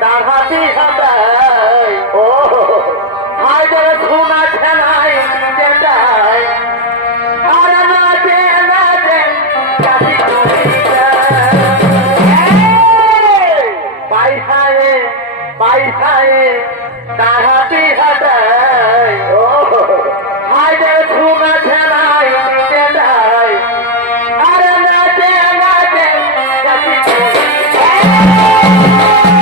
তার হাতি হাতায় ও ধরে সোনা খেলায় যেটায় আর হাতি হাতায় Thank you.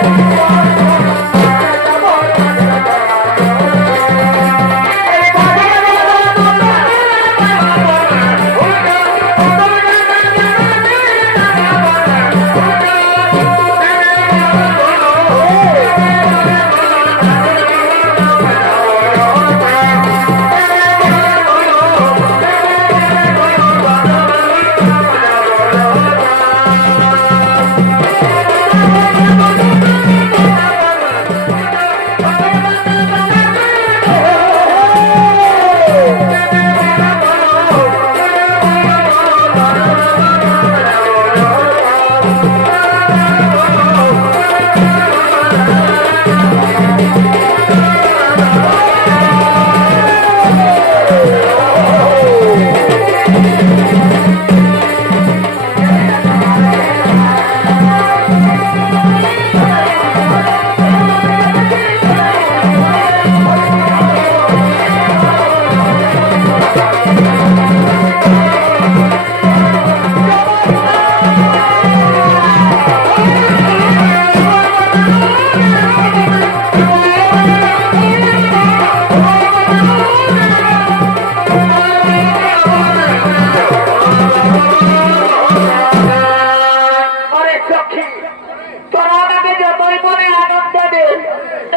Thank you.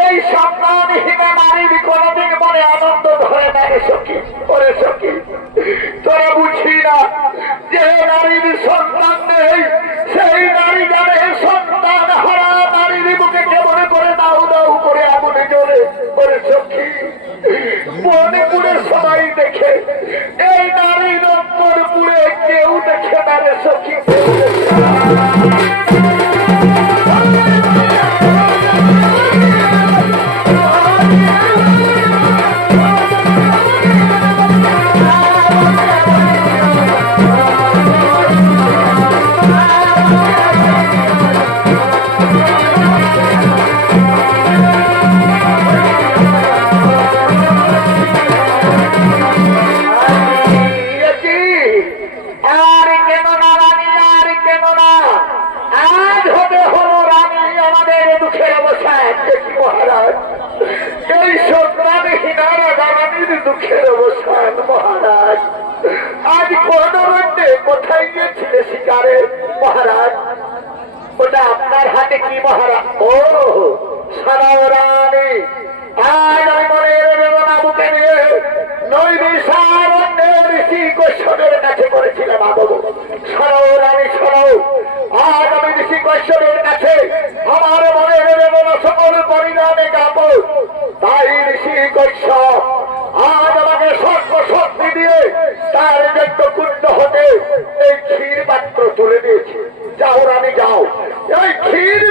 এই সম্মানহীনা নারীর কোনদিন মনে আনন্দ ধরে না সখী। ওরে সখী, তোরা বুঝি না যে নারীর সন্তান নেই সেই নারী জানে সন্তান, হারা নারীর বুকে কেমন করে দাউ দাউ করে আগুনে জ্বলে। ওরে সখী, মনে পুড়ে সবাই দেখে, এই নারীর অন্তর পুড়ে কেউ দেখে না রে সখী। দুঃখের অবসান একটি মহারাজ। এই হিনারা রানীর দুঃখের অবসান মহারাজ। আজ করণরণ্যে কোথায় গিয়েছিলে শিকারে, মহারাজ? ওটা আপনার হাতে কি মহারাজ? ও, সারা রানী তুলে দিয়েছে যাও রানী যাও। এই ক্ষীর